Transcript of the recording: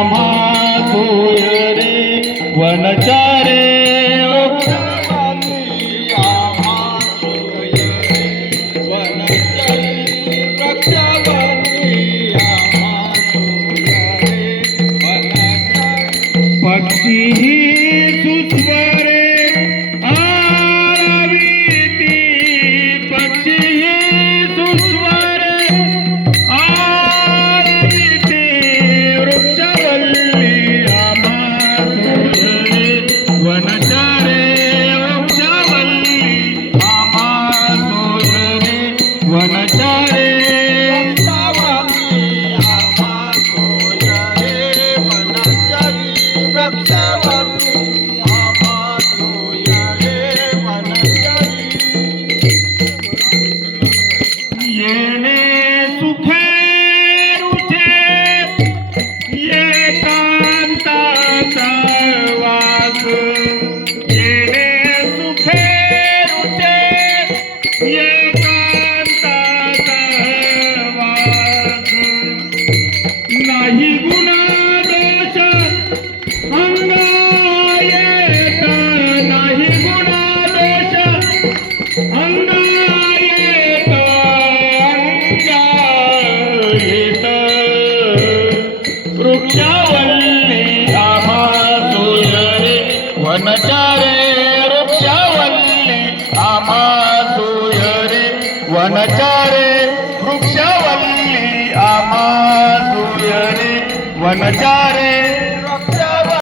आम्हा सोय रे वनचारे पक्षी सुस्वरे आरविती पक्षी सुस्वरे आरविती वृक्षवल्ली आम्हा सोयरे वनचारे वृक्षवल्ली आम्हा सोयरे वनचारे येणे सुखे रुचे एकांताचा वास येणे सुखे रुचे एकांताचा वास नाही गुणा दोष अंगा येत नाही गुणा दोष अंगा वृक्षवल्ली आम्हा सोयरे वनचारे वृक्षवल्ली आम्हा सोयरे वनचारे वृक्षवल्ली आम्हा सोयरे वनचारे